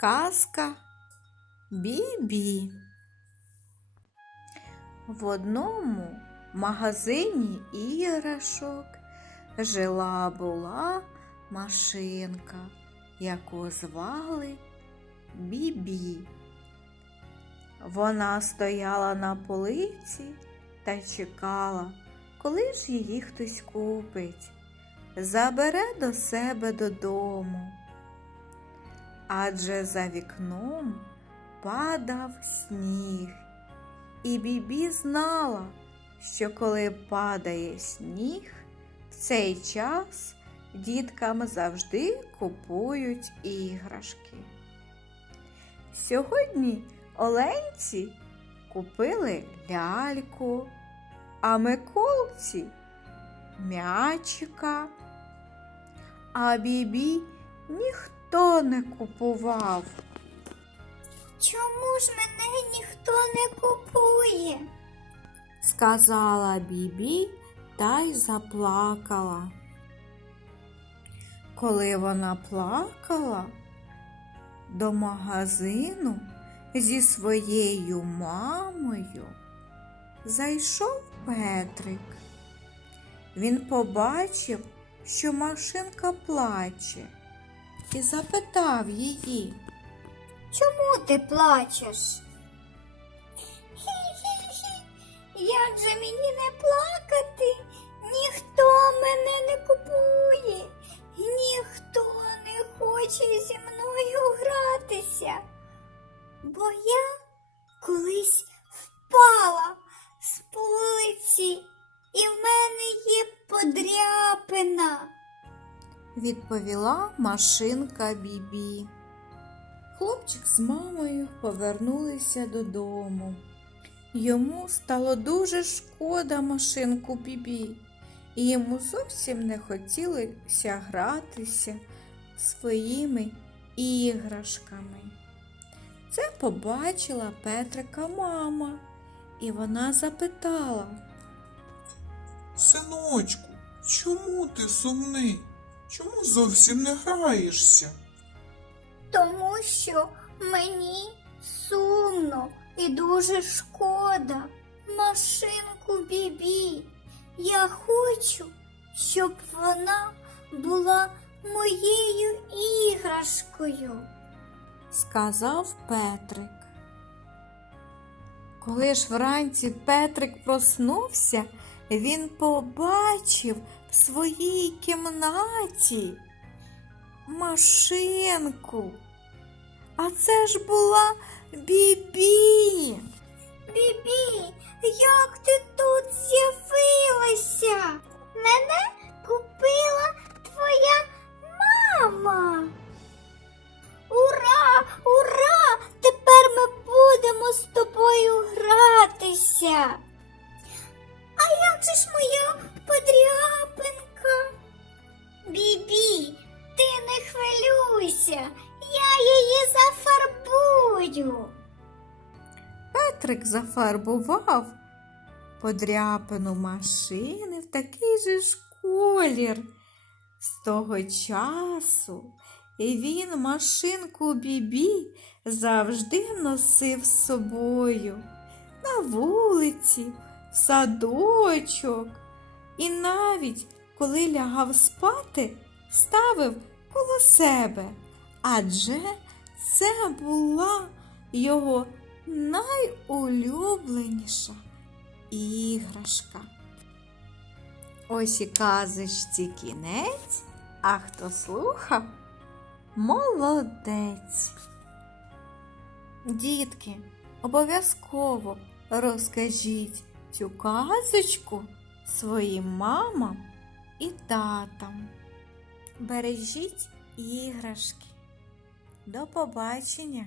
Казка Бі-бі. В одному магазині іграшок жила була машинка, яку звали Бі-бі. Вона стояла на полиці та чекала, коли ж її хтось купить, забере до себе додому. Адже за вікном падав сніг, і Бібі знала, що коли падає сніг, в цей час діткам завжди купують іграшки. Сьогодні Оленці купили ляльку, а Миколці м'ячика, а Бібі ніхто не купував. Чому ж мене ніхто не купує? сказала Бібі та й заплакала. Коли вона плакала, до магазину зі своєю мамою зайшов Петрик. Він побачив, що машинка плаче, і запитав її. Чому ти плачеш? Хі-хі-хі. Як же мені не плакати? Ніхто мене не купує, ніхто не хоче зі мною гратися. Бо я колись впала з полиці, і в мене є подряпина. Відповіла машинка Бібі. Хлопчик з мамою повернулися додому. Йому стало дуже шкода машинку Бібі, і йому зовсім не хотілося гратися своїми іграшками. Це побачила Петрика мама, і вона запитала. Синочку, чому ти сумний? Чому зовсім не граєшся? Тому що мені сумно і дуже шкода машинку Бібі. Я хочу, щоб вона була моєю іграшкою. сказав Петрик. Коли ж вранці Петрик проснувся, він побачив в своїй кімнаті машинку. А це ж була Бібі. Бібі, як ти тут Петрик зафарбував подряпину машини в такий же ж колір. З того часу він машинку Бібі завжди носив з собою на вулиці, в садочок. І навіть коли лягав спати, ставив коло себе, адже це була його найулюбленіша іграшка. Ось і казочці кінець, а хто слухав, молодець. Дітки, обов'язково розкажіть цю казочку своїм мамам і татам. Бережіть іграшки. До побачення!